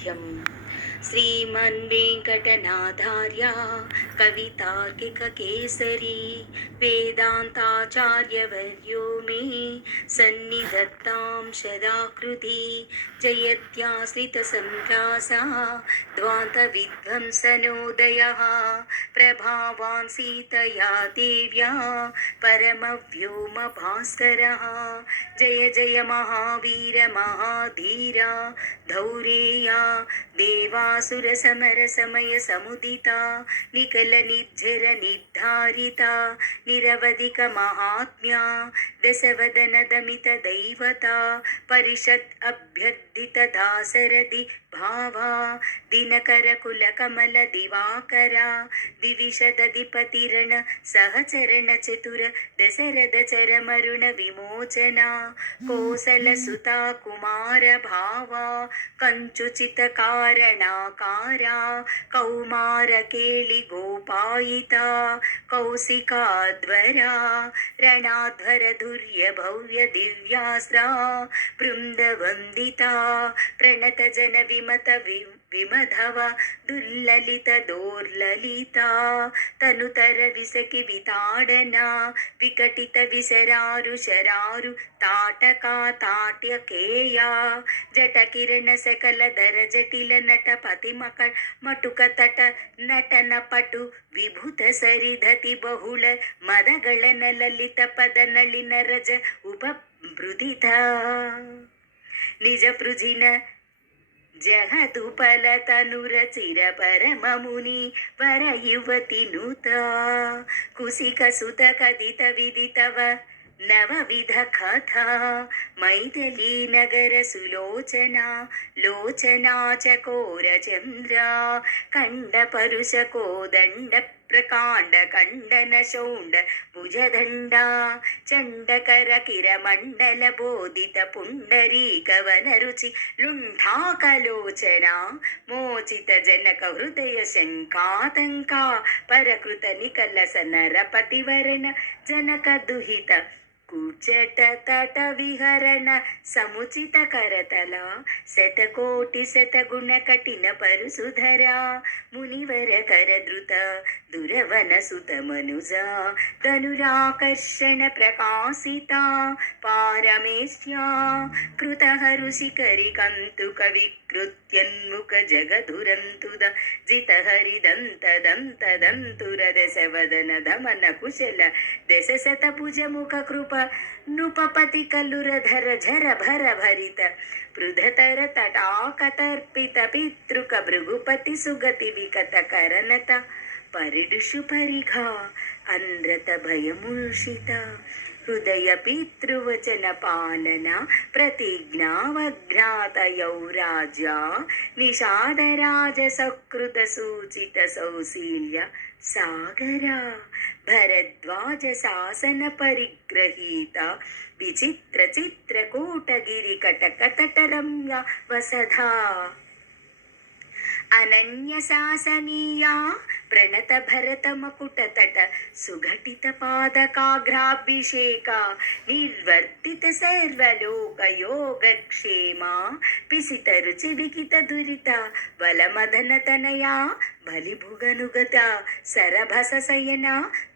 साहित्यम् श्रीमन्वेङ्कटनाथार्य कवितार्किककेसरी वेदान्ताचार्यवर्यो मे सन्निधत्तां सदाकृति जयत्याश्रितसन्त्रासा ध्वान्तविध्वंसनोदयः प्रभावान् सीतया देव्या परमव्योमभास्करः जय जय महावीर महाधीरा धौरेया देवासुरसमरसमय समुदिता निकल निर्झर निर्धारिता निरवधिक महात्म्या दशवदन दमित दैवता परिषत् अभ्यर्थित दासरथि भावा दिनकर कुल कमल दिवाकरा दिविशदधिपतिरण सहचरण चतुर दशरथ चरमरुण विमोचना कोसल सुता कुमार भावा कंचुचित कारणाकारा कौमार केळि गोपायिता कौशिकाध्वरा ರಣಾಧ್ವರ ಧುರ್ಯ ಭವ್ಯ ದಿವ್ಯಾಸ್ತ್ರ ಬೃಂದವಂದಿತಾ ಪ್ರಣತ ಜನ ವಿಮತ ವಿಮಧವ ದುರ್ಲಲಿತ ದೋರ್ಲಲಿತಾ ತನುತರ ವಿಸಕಿ ವಿತಾಡನ ವಿಕಟಿತ ವಿಸರಾರು ಶರಾರು ತಾಟಕ ತಾಟ್ಯಕೇಯ ಜಟ ಕಿರಣ ಸಕಲ ದರ ಜಟಿಲ ನಟ ಪತಿ ಮಟುಕ ತಟ ನಟನ ಪಟು ವಿಭುತ ಸರಿಧತಿ ಬಹುಳ ಮದಗಳನ ಲಲಿತ ಪದ ನಳಿನ ರಜ ಉಪಬೃದಿತ ನಿಜ ಪೃಜಿನ ಜಗದುಪಲ ತನುರ ಚಿರ ಪರಮ ಮುನಿ ವರ ಯುವತಿ ನೂತ ಕುಸಿಕ ಸುತ ಕದಿತ ವಿದಿತವ ನವವಿಧ ಕಥಾ ಮೈಥಿಲಿ ನಗರ ಸುಲೋಚನಾ ಲೋಚನಾ ಚಕೋರ ಚಂದ್ರ ಕಂಡ ಪರುಷ ಕೋದಂಡ ಪ್ರಕಾಂಡ ಖಂಡನ ಶೌಂಡ ಭುಜದಂಡ ಚಂಡಕರ ಕಿರಮಂಡಲ ಬೋಧಿತ ಪುಂಡರೀಕವನ ರುಚಿ ಲುಂಠಾಕಲೋಚನ ಮೋಚಿತ ಜನಕ ಹೃದಯ ಶಂಕಾತಂಕ ಪರಕೃತ ನಿಕಲಸ ನರಪತಿವರಣ ಜನಕ ದುಹಿತ ಕುಚಟ ತಟ ವಿಹರಣ ಸಮುಚಿತ ಕರತಲ ಶತಕೋಟಿ ಶತಗುಣ ಕಠಿಣ ಪರುಸುಧರ ಮುನಿವರ ಕರದೃತ ದುರವನ ಸುತ ಮನುಜ ಧನುರಾಕರ್ಷಣ ಪ್ರಕಾಶಿತ ಪಾರಮೇಶ್ಯ ಕೃತ ಹರುಷಿಕರಿ ಕಂತು ಕವಿಕೃತ್ಯನ್ಮುಖ ಜಗಧುರಂತುದ ಜಿತ ಹರಿದಂತ ದಂತ ದಂತುರ ದಶವದನ ದಮನ ಕುಶಲ ದಶ ಶತ ಭುಜ ಮುಖ ಕೃಪ ನೃಪಪತಿ ಕಲ್ಲುರಧರ ಝರ ಭರ ಭರಿತ ಪೃಧತರ ತಟಾಕತರ್ಪಿತ ಪಿತೃಕ ಭೃಗುಪತಿ ಸುಗತಿ ವಿಕತ ಕರನತ ಪರಿಡುಷು ಪರಿಘಾ ಅಂದ್ರತ ಭಯಮೂಷಿತ ಹೃದಯ ಪಿತೃವಚನ ಪಾಲನ ಪ್ರತಿಜ್ಞಾವಘ್ನಾತ ಯೌರಾಜ್ಯ ನಿಷಾದರಾಜ ಸಕೃತ ಸೂಚಿತ ಸೌಶೀಲ್ಯ ಸಾಗರ ಭರದ್ವಾಜ ಶಾಸನ ಪರಿಗ್ರಹೀತ ವಿಚಿತ್ರ ಚಿತ್ರಕೂಟಗಿರಿ ಕಟಕ ತಟ ರಮ್ಯ ವಸಧಾ ಅನನ್ಯ ಶಾಸನೀಯ ಪ್ರಣತ ಭರತ ಮಕುಟ ತಟ ಸುಘಟಿತ ಪಾದಕಾಗ್ರಾಭಿಷೇಕ ನಿರ್ವರ್ತಿತ ಸರ್ವಲೋಕ ಯೋಗಕ್ಷೇಮ ಪಿಸಿತ ರುಚಿ ವಿಕಿತ ದುರಿತ ಬಲಮದನ ತನಯ ಬಲಿಭುಗನುಗತ ಸರಭಸ ಸಯನ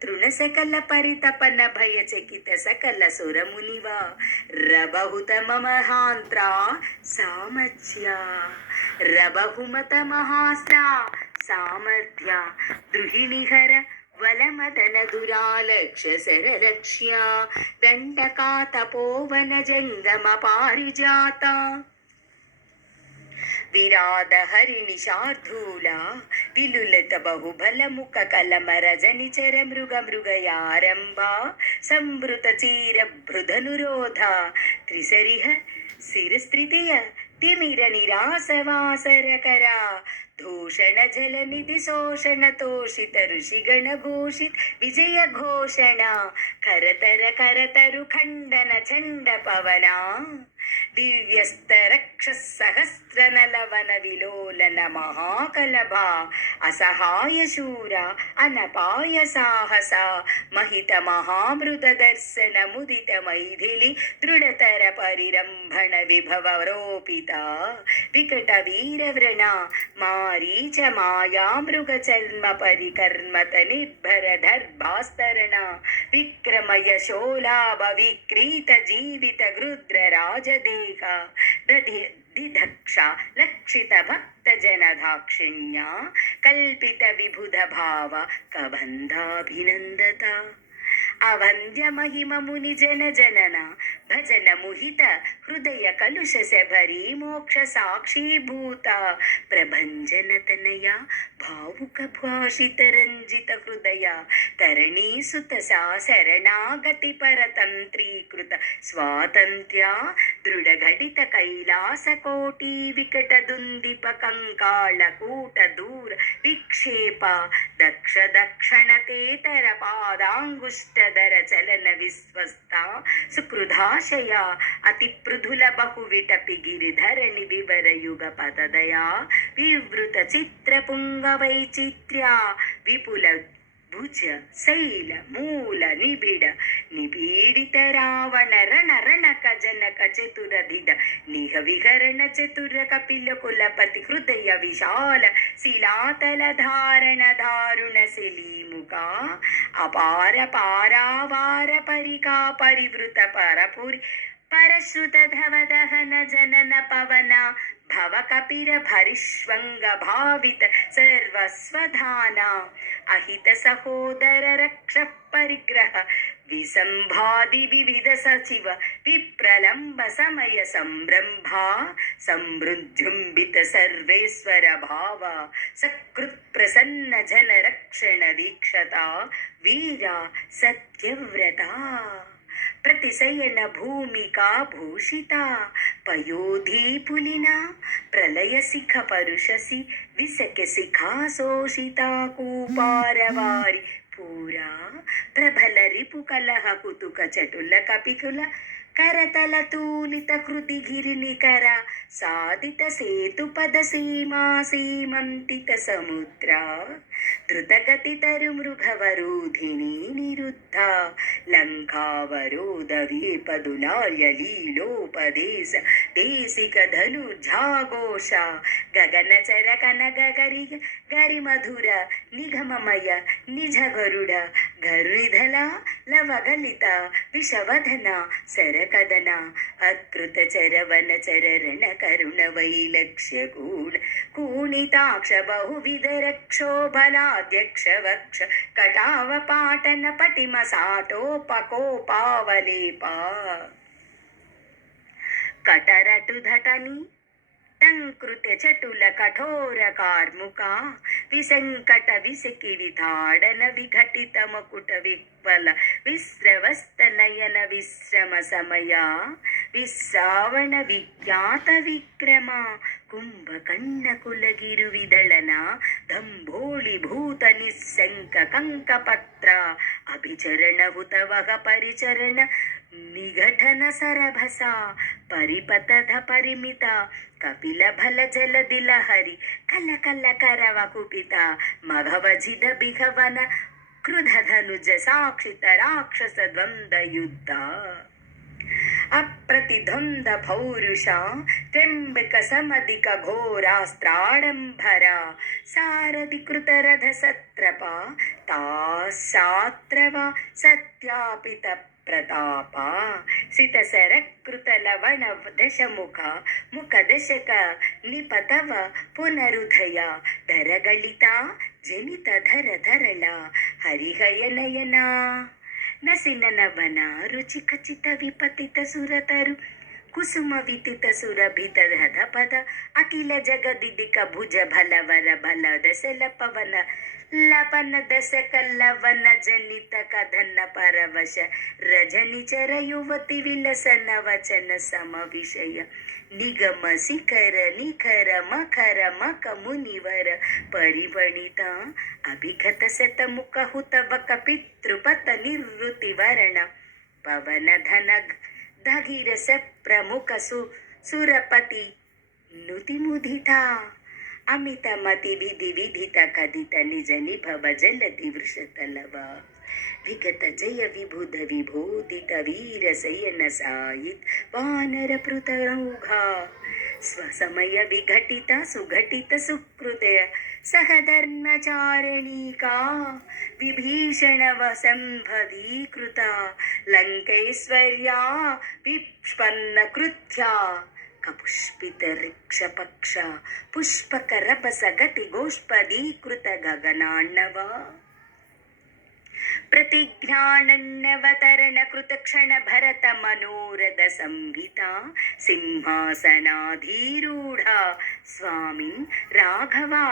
ತೃಣ ಸಕಲ ಪರಿತಪನ ಭಯ ಚಕಿತ ಸಕಲ ಸುರ ಮುನಿವ ರಬಹುತ ಮಮಹಾಂತ್ರ ಸಾಮಚ್ಯ ರಬಹುಮತ ಮಹಾಸ್ತ್ರ ಸಾಮರ್ಥ್ಯ ದೃಹಿಣಿಹರ ವಲಮದನ ದುರಾಲಕ್ಷ ಸರಲಕ್ಷ್ಯ ದಂಡಕಾ ತಪೋವನ ಜಂಗಮ ಪಾರಿಜಾತ ವಿರಾದ ಹರಿಣಿ ಶಾರ್ಧೂಲ ವಿಲುಲಿತ ಬಹುಬಲ ಮುಖ ಕಲಮ ರಜನಿಚರ ಮೃಗ ಮೃಗಯಾರಂಭ ಸಂವೃತ ಚೀರ ಭೃಧನುರೋಧ ತ್ರಿಸರಿಹ ಸಿರಸ್ತ್ರಿತಿಯ ತಿಮಿರ ನಿರಾಸವಾಸರಕರ ಧೂಷಣ ಜಲನಿಧಿ ಶೋಷಣ ತೋಷಿತ ಋಷಿಗಣ ಘೋಷಿತ್ ವಿಜಯ ಘೋಷಣ ಕರತರ ಕರತರು ಖಂಡನ ಚಂಡ ಪವನ దివ్యస్తరక్షసహస్రనలవన విలోలన మహాకలభ అసహాయ శూర అనపాయ సాహస మహిత మహామృత దర్శన ముదిత మైథిలి దృఢతర పరిరంభణ విభవరోపిత వికట వీరవ్రణ మారీచ మాయా మృగ చర్మ పరికర్మత నిర్భర దర్భాస్తరణ విక్రమయ శోలాభ విక్రీత జీవిత గృద్ర రాజదేహ దిధక్ష లక్షిత భక్త జన దాక్షిణ్య కల్పిత విబుధ భావ కబంధాభినందత అవంద్య మహిమ ముని జన జనన భజన ముహిత హృదయ కలుష శబరి మోక్ష సాక్షీభూత ప్రభంజన తనయ భావుక భాషిత రంజిత హృదయ తరణీ సుత సా శరణాగతి పరతంత్రీకృత స్వాతంత్ర్య దృఢ ఘటిత కైలాస కోటి వికట దుందిప కంకాళ కూట దూర విక్షేప దక్ష దక్షణ తేతర పాదాంగుష్టధర చలన విశ్వస్త సుకృధాశయ అతి పృథుల బహువిటపి గిరిధరణి వివర యుగ పదదయా వివృత చిత్ర పుంగ వైచిత్ర్య విపుల భుజ శైల మూల నిబిడ నిపీడిత రావణ రణ రణక జనక చతురధిద నిహ విహరణ చతుర కపిల కులపతి హృదయ విశాల శిలాతల ధారణ దారుణ శిలీముఖ అపార పారావార పరికా పరివృత పరపురి పరశ్రుత ధవ దహన జనన పవన భవ కపిర భరిష్వంగ భావిత సర్వస్వధాన అహిత సహోదర రక్ష పరిగ్రహ విసంభాది వివిధ సచివ విప్రలంబ సమయ సంరంభ సమృద్ధ్యుంబిత సర్వేశ్వర భావ సకృత్ ప్రసన్న జన రక్షణ దీక్షత వీర సత్యవ్రత ప్రతిశయన భూమికా భూషిత పయోధీ పులిన ప్రళయ శిఖ పరుషసి విసక శిఖా శోషిత కూపారవారి పూరా ప్రబల రిపు కలహ కుతుక చటుల కపికుల కరతల తూలిత కృతి గిరినికర సాధిత సేతు పద సీమా సీమంతిత సముద్ర ధృతగతి తరు మృగవరూధిని నిరుద్ధ లంకావరోధ వేపదులార్య లీలోపదేశ దేశిక ధనుర్జాఘోష గగనచర కనగ గరి గరి మధుర నిగమమయ నిజ గరుడ గరునిధల లవగలిత విషవధన శరకదన అకృత చరవన చరరణ కరుణ వైలక్ష్య కూల కూణితాక్ష బహువిధ రక్షోబలాధ్యక్ష వక్ష కటావ పాటన పటిమ సాటోపకోపావలేపా కటరటు ధటని టంకృత చటుల కఠోర కార్ముక విసంకట విసికి వితాడన విఘటిత మకుట విక్వల విశ్రవస్త నయన విశ్రమ సమయ విశ్రావణ విఖ్యాత విక్రమ కుంభకర్ణ కులగిరు విదళన దంభోళి భూత నిస్సంక కంక పత్ర అభిచరణ హుతవహ పరిచరణ నిఘటన సరభస పరిపతధ పరిమిత కపిల భల జలదిల హరి కల కల కరవ కుపిత మఘవజిద బిఘవన క్రుధధనుజ సాక్షిత రాక్షస ద్వంద్వ యుద్ధ అప్రతిద్వంద్వ పౌరుష త్ర్యంబక సమధిక ఘోరాస్త్రాడంబర సారథి కృతరథ సత్రప తాశాత్రవ సత్యాపిత ప్రతాప సిత శరకృత లవణ దశముఖ ముఖ దశక నిపతవ పునరుదయ ధరగళిత జనిత ధర ధరళ హరిహయనయన నసిన నవన రుచి ఖచిత విపతిత సురతరు కుసుమ వితిత సురభిత రథ పద అఖిల జగదిదిక భుజ భలవర బల దశల పవన లపన దశ కల్లవన జనిత కథన పరవశ రజని చర యువతి విలసన వచన సమ విషయ నిగమ శిఖర నిఖర మఖర మక మునివర పరివణిత అభిగత శతముఖ హుతవక పితృపత నిర్వృతి వరణ పవన ధన ధగిరస ప్రముఖ సురపతి నుతిముదిత అమితమతి విధి విధిత కథిత నిజ నిభవ జలది వృషతలవ విగత జయ విభుధ విభూతిత వీర శయన సాయిత్ వానర పృతరౌఘ స్వసమయ విఘటిత సుఘటిత సుకృతయ సహధర్మచారిణీకా విభీషణ వసంభవీకృత లంకైశ్వర్యా విష్పన్న కృత్యా కపుష్పిత రిక్షపక్ష పుష్పకరపస గతి గోష్పదీకృత గగనాన్నవ प्रतिज्ञानन्नवतरण कृतक्षण भरत मनोरथ संहिता सिंहासनाधीरूढा स्वामिन् राघवा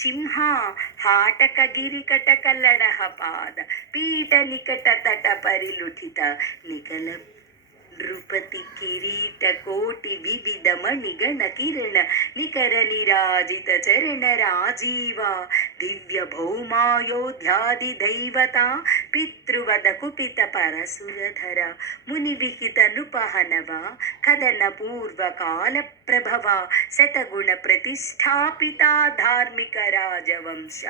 सिंहा हाटक गिरिकटकलडः पाद पीठ निकट तट परिलुठित निकल नृपति किरीट कोटि विविध मणिगण किरण निकर निराजित चरण राजीवा दिव्य भौमायोध्यादि दैवता पितृवद कुपित परसुरधर मुनि विहित नृपहनव कदन पूर्व काल प्रभव शतगुण प्रतिष्ठापिता धार्मिक राजवंश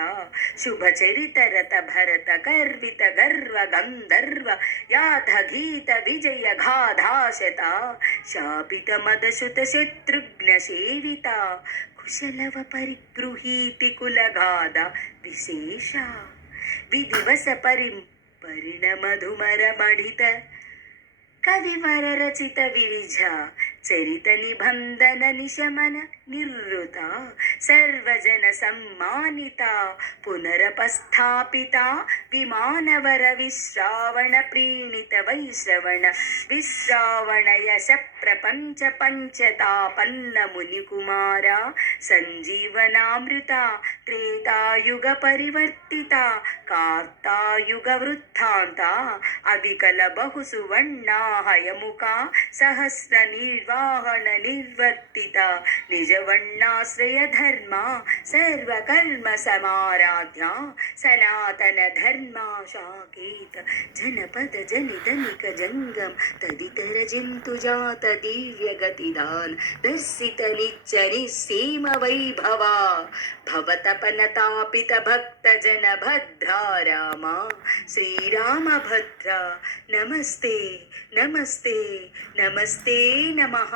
शुभ चरित रत भरत गर्वित गर्व गंधर्व याथ गीत विजय घाधाशता शापित मदशुत शत्रुघ्न सेविता कुशलव परिगृहीति कुलगाद विशेष विधिवस परिणमधुमर मढित कविवर रचित विरिझ चरित निबंधन निशमन निर्वृता सर्वजन सम्मानिता पुनरपस्थापिता विमानवर विश्रावण प्रीणित वैश्रवण विश्रावण यश प्रपंच पंचतापन्न मुनिकुमारा संजीवनामृता त्रेतायुग परिवर्तिता कार्तायुग वृत्तान्ता अविकल बहुसुवर्णा हयमुखा सहस्र निर्वाहन निर्वर्तिता निजवर्णाश्रय धर्मा सर्वकर्म समाराध्या सनातन धर्मा शाकेत जनपद जनित निक जंगम तदितर जंतु जात दिव्य गतिदान दर्शित निच्च निस्सीम वैभवा भवतपनतापित भक्त जन भद्रा रामा श्रीराम भद्रा नमस्ते नमस्ते नमस्ते नमः।